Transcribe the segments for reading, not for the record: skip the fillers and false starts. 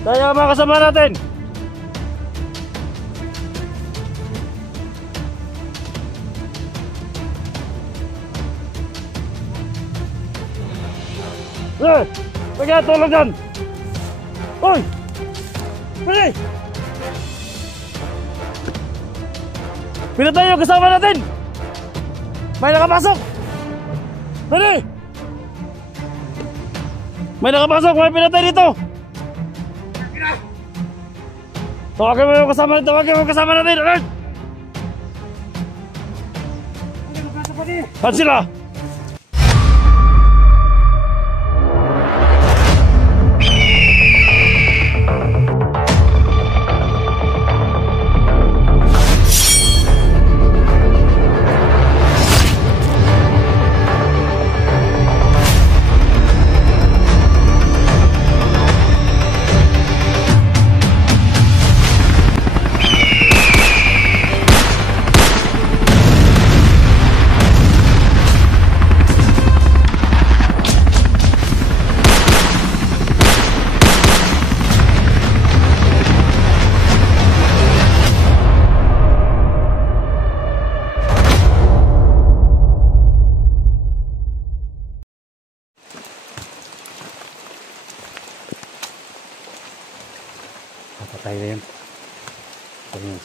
Tayo mga kasama natin. Sige, tulog dyan. Uy! Pili! Pili tayo kasama natin. May nakapasok. Pili! May nakapasok, may pinatay dito. Tawagin mo yung kasama natin, tawagin mo yung kasama natin. Alert! Saan sila? Patay na yun. Patay na yun.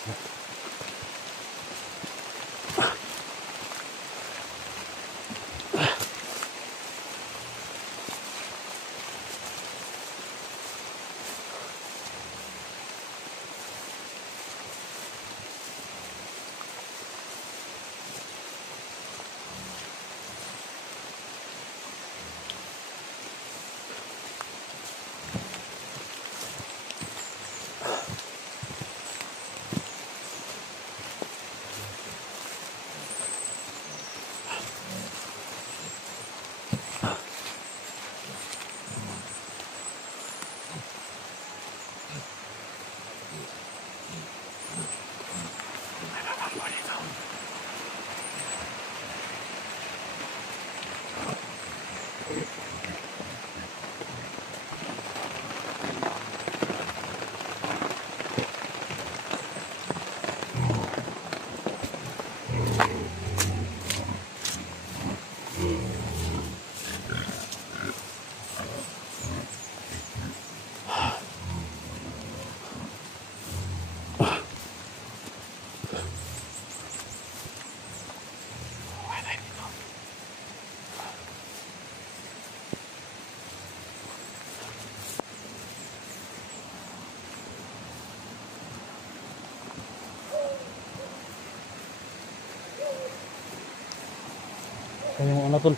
Kayo mo una, tol.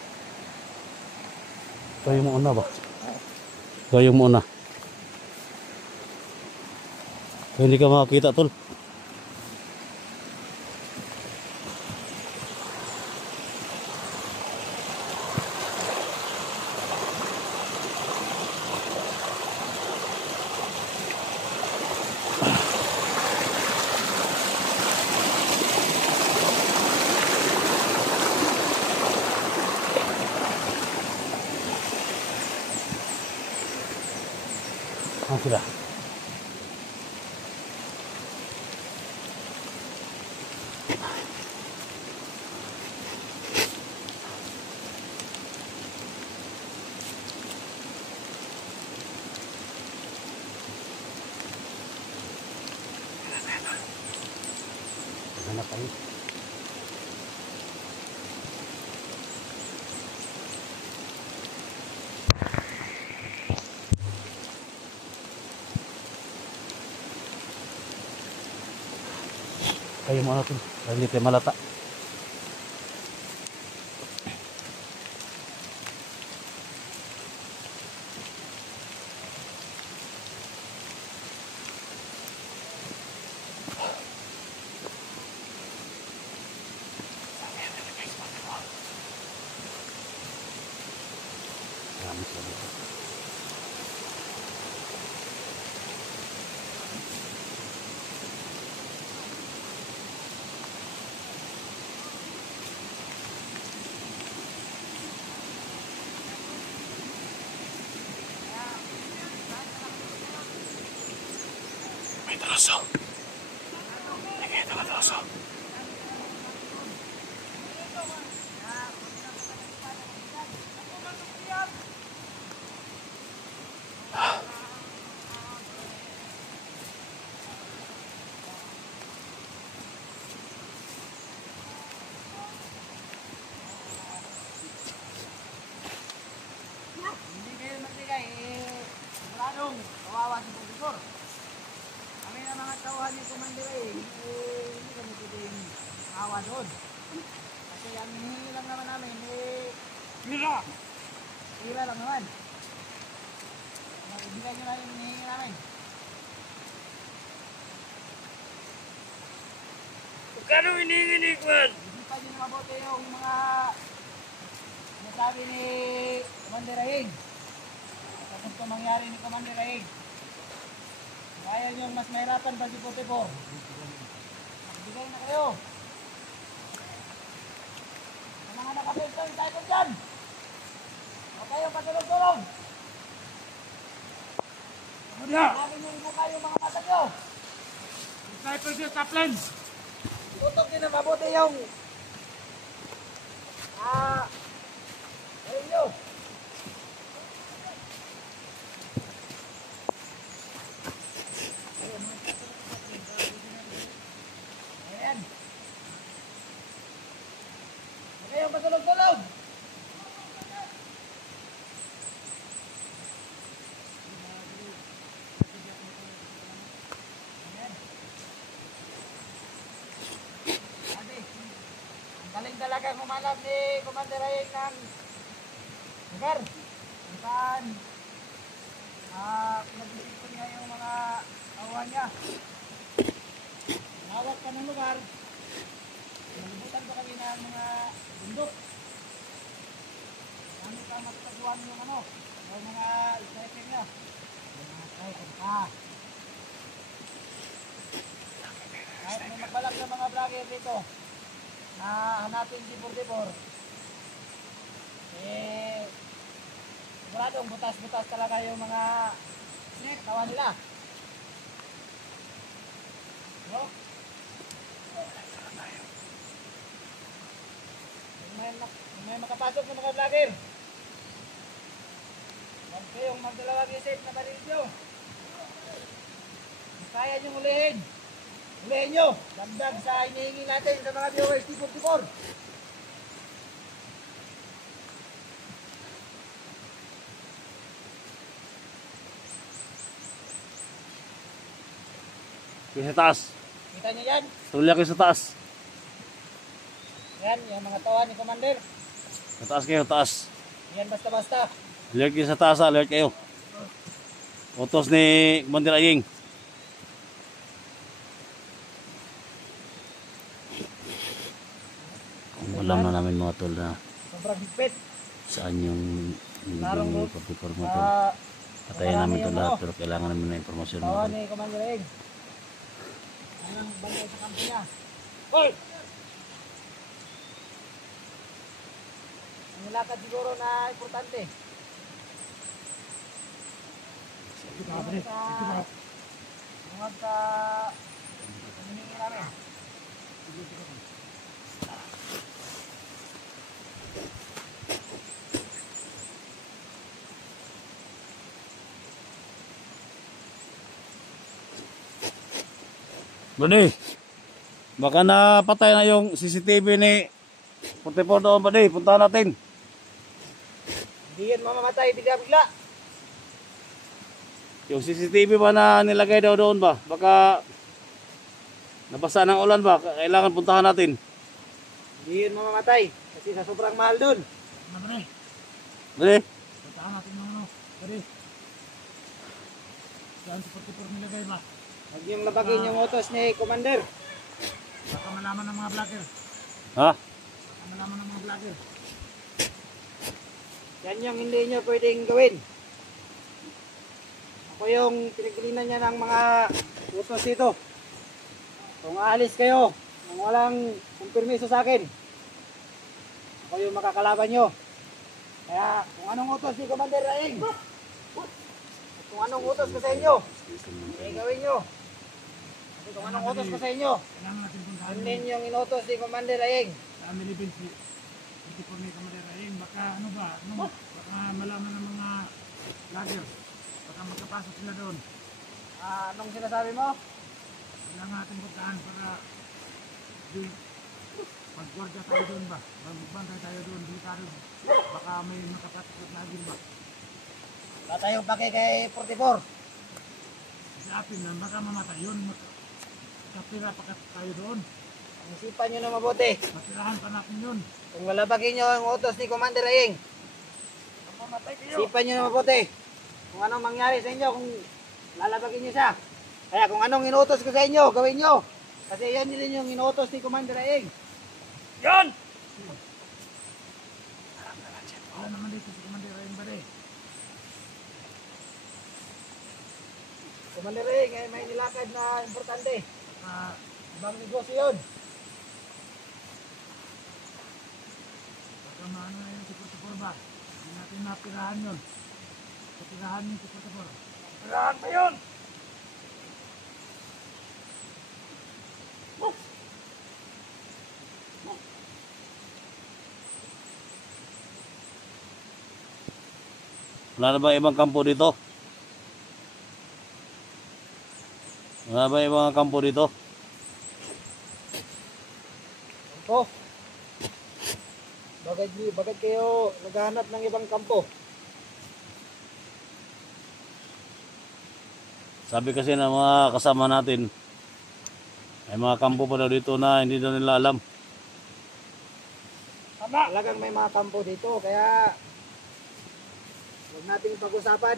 Kayo mo una ba? Kayo mo una. Kaya hindi ka makakita, tol. Saan sila? Hanap kayo. Kayo mo natin, hindi tayo malata. Nakitaloso. Nakitaloso. Kawawa si Profesor. Kami na mga tauhan ni Commander hindi kami pwedeng kawa doon. Kasi ang hinihingi lang naman namin pira lang naman. Ibigay nyo lang yung hinihingi namin. Kano hinihingi ni Kwan? Hindi pa nyo na mabuti yung mga sinasabi ni Commander Ahing. At kung ito mangyari ni Commander Ahing, kaya nyo mas mahirapan pa si 44. Magbigay na kayo. Sa mga nakapwesto, tayo ko dyan. Huwag kayong patulog-tulog. Sabi nyo ibuka yung mga mata nyo. Sniper siya, Kaplan! Tutok din na mabuti yung ayun nyo. Ayan. Huwag kayong patulog-tulog. Galing talaga humanap ni Commander Ahing ng lugar kung saan pinag-isipon niya yung mga kawan niya. Nawak ka ng lugar, nalibutan pa kami ng mga bundok. Kami ka matataguan yung yung mga striker niya. Yung mga striker pa. Kahit may magbalak na mga vlogger dito na hanapin si 44, siguradong butas-butas talaga yung mga tawa nila. No? May makapasok ng mga vlogger, huwag kayong magdalawang isip na barilyo. Kaya nyo ulihin. Ulihin nyo, dagdag sa hinihingi natin sa mga viewers T44. Sa taas. Kita nyo yan? Tulya kayo sa taas. Yan, yung mga tawa ni Commander. Sa taas kayo, taas. Yan basta-basta. Alert kayo sa taas, alert kayo. Utos ni Commander Ahing. Alam na namin mga tol na Sobrang higpit. saan yung Larong road. pag-inform mo tol. Patayin namin ito lahat pero kailangan namin na informasyon mo Tawa tol. ni Commander Ahing. Anong bangay sa kampo niya? Hoy! Ang lakad siguro na importante. Tungkol sa hinihingi namin. Buddy, baka napatay na yung CCTV ni 44 doon, buddy. Puntahan natin. Hindi yan mamamatay bigla-bigla. Yung CCTV ba na nilagay daw doon ba? Baka nabasa ng ulan ba? Kailangan puntahan natin. Hindi yan mamamatay. Kasi sa sobrang mahal dun. Buddy, Puntahan natin ng Pwede. Saan si 44 nilagay ba? Huwag yung labagin yung utos ni Commander. Baka malaman ng mga vlogger. ha? Baka malaman ng mga vlogger. Yan yung hindi nyo pwedeng gawin. Ako yung pinagilinan niya ng mga utos dito. Kung aalis kayo nang walang permiso sa akin, ako yung makakalaban nyo. Kaya kung anong utos ni Commander Ahing, kung anong utos ko sa inyo, gawin nyo. Kung anong utos ko sa inyo, Kailangan natin puntahan yun din yung inutos ni Commander Ayeng. sa Milibin hindi po may kamaderain. Baka ano ba, baka malaman ng mga vlogger. Baka magkapasok sila doon. Anong sinasabi mo? Kailangan natin puntahan para di mag-guardia tayo doon ba? Magbantay tayo doon. Di tayo, baka may makapasok na agin ba? Wala tayong pake kay 44. Kasi apin na, baka mamatay yun. Kapira pa tayo doon. Isipan nyo na mabuti. Matirahan pa natin yun. Kung lalabagin nyo ang utos ni Commander Ayeng, Mamatay kayo. isipan nyo na mabuti. Kung anong mangyari sa inyo, kung lalabagin nyo siya. Kaya kung anong inutos ko sa inyo, gawin nyo. Kasi yan din yung inutos ni Commander Ayeng. Yan! Wala naman dito si Commander Ayeng Bade. Commander Ayeng, eh, may nilakad na importante. Ibang negosyo yun. Baka maano na yun si Portopor ba? Hindi natin napirahan yun. Napirahan yun si Portopor. Napirahan pa yun! Wala na ba ibang kampo dito? Wala ba ibang kampo dito? Oh. Bagad kayo naghahanap ng ibang kampo. Sabi kasi ng mga kasama natin, may mga kampo pa daw dito na hindi daw nila alam. Talagang may mga kampo dito, kaya huwag nating pag-usapan.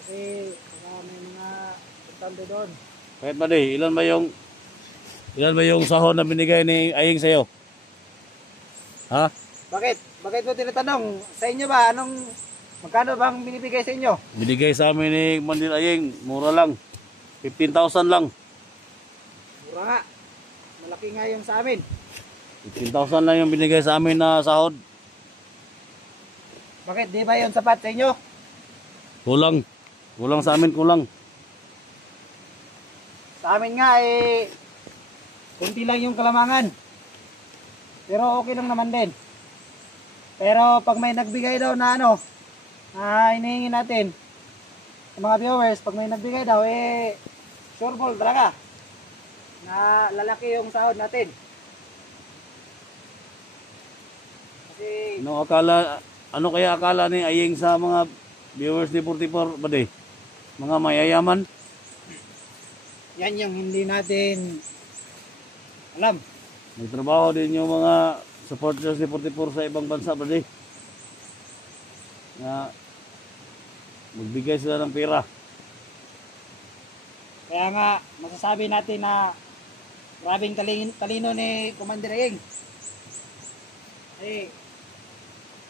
Kasi baka may mga importante doon. Kahit ba di, ilan ba yung sahod na binigay ni Ayeng sa'yo? Ha? Bakit? Bakit mo tinatanong? Sa inyo ba? Magkano bang binibigay sa inyo? Binigay sa amin ni Mandir Ayeng, mura lang. 15,000 lang. Mura nga. Malaki nga yung sa amin. 15,000 lang yung binigay sa amin na sahod. Bakit? Di ba yun sapat sa inyo? Kulang. Kulang sa amin, kulang. Sa amin nga eh, kunti lang yung kalamangan. Pero okay lang naman din. Pero pag may nagbigay daw na hinihingi natin sa mga viewers, pag may nagbigay daw eh, sure ball talaga na lalaki yung sahod natin. Kasi Ano kaya akala ni Ayeng sa mga viewers ni 44 ba di? Mga mayayaman? yan yung hindi natin alam. May trabaho din yung mga supporters ni 44 sa ibang bansa ba di? Na magbigay sila ng pera. Kaya nga masasabi natin na grabing talino ni Commander Ayeng. Eh,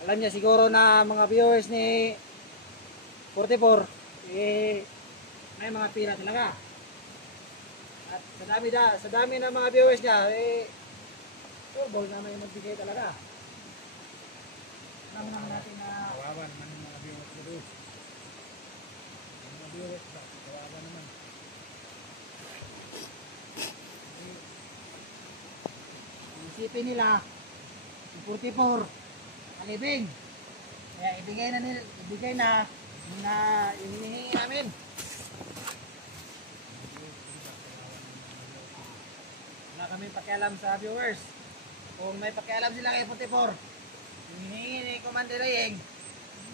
alam niya siguro na mga viewers ni 44 eh may mga pira talaga. At sa dami ng mga viewers niya eh sure ball na may magbigay talaga. Alam naman natin na Kawawa naman yung mga viewers ko doon. Yung mga viewers ba? Kawawa naman. isipin nila yung 44 alibing. Kaya ibigay na yung hinihingi namin. Wala kami pakialam sa viewers. Kung may pakialam sila kay 44, yung hinihingi ni Commander Ayeng,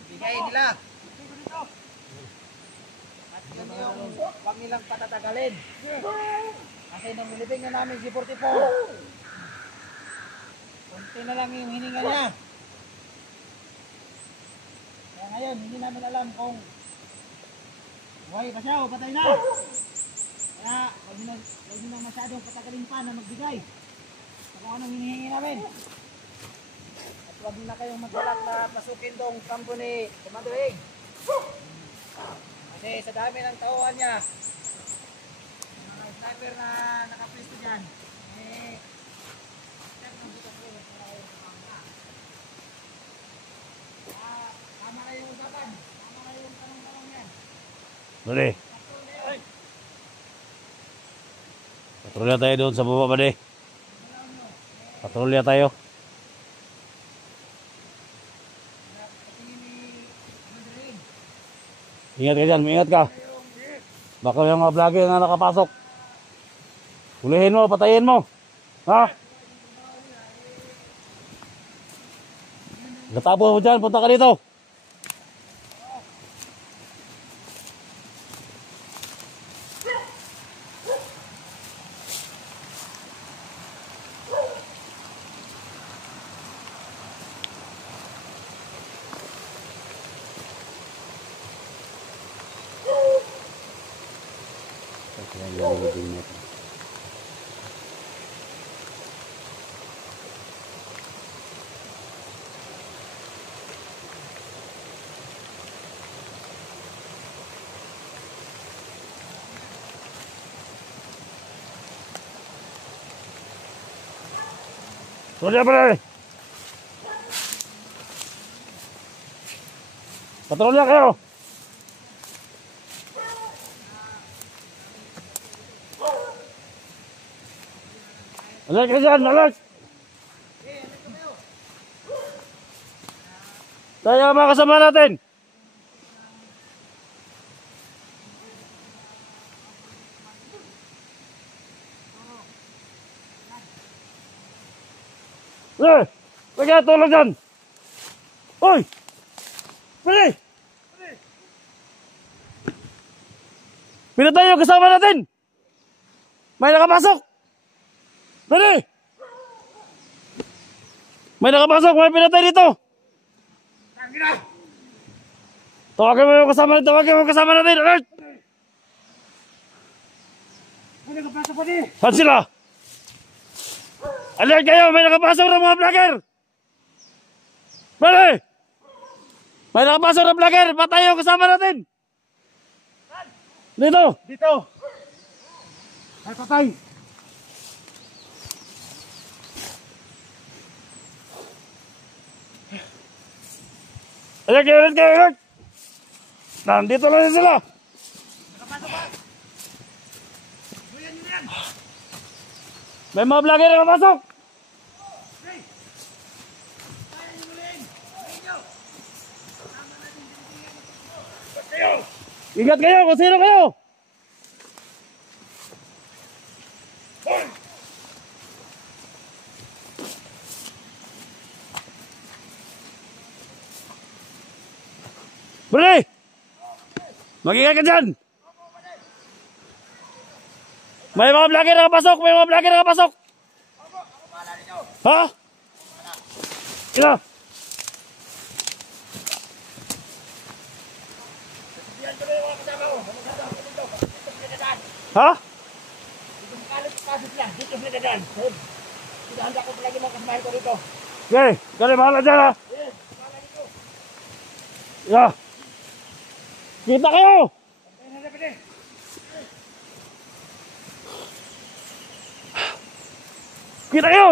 ibigay nila. At yun yung huwag nilang patatagalin. Kasi nung nilibing na namin si 44, konti na lang yung hininga niya. Kaya ngayon, hindi namin alam kung buhay pa siya o patay na. Kaya, huwag nyo na masyadong patagalin pa na magbigay sa kung anong hinihingi namin. At huwag na kayong magbalak na pasukin tong kampo ni Commander Ayeng. Kasi sa dami ng tauhan niya, mga sniper na nakapwesto dyan, eh, tama na yung usapan. Tama na yung tanong-tanong yan. Dali. Patrolya tayo doon sa baba, buddy. Patrolya tayo. Ingat ka dyan, ingat ka. Baka yung mga vlogger na nakapasok. Hulihin mo, patayin mo. Ha? Natapo mo dyan, punta ka dito. Patrolya, pre! Patrolya kayo! Alert ka dyan! Alert! Tayo ang mga kasama natin! Kaya tulog dyan! Uy! Pili! Pinatay yung kasama natin! May nakapasok! Pili! May nakapasok! May pinatay dito! Tawagin mo yung kasama natin! Tawagin mo yung kasama natin! Alert! May nakapasok pa din. Saan sila? Alert kayo! May nakapasok ng mga vlogger! Pili! May nakapasok ng vlogger! Patay yung kasama natin! Dito! Dito. Ay, patay. Alert kayo! Alert kayo! Alert! Nandito lang sila! May mga vlogger na nakapasok! Ingat kayo kung sino kayo! Bali! Mag-ingat ka dyan! May mga vlogger na nakapasok! May mga vlogger na nakapasok! Ha? Ina! Ha? Okay, kali bahala dyan ha. Ya. Kita kayo. Kita kayo.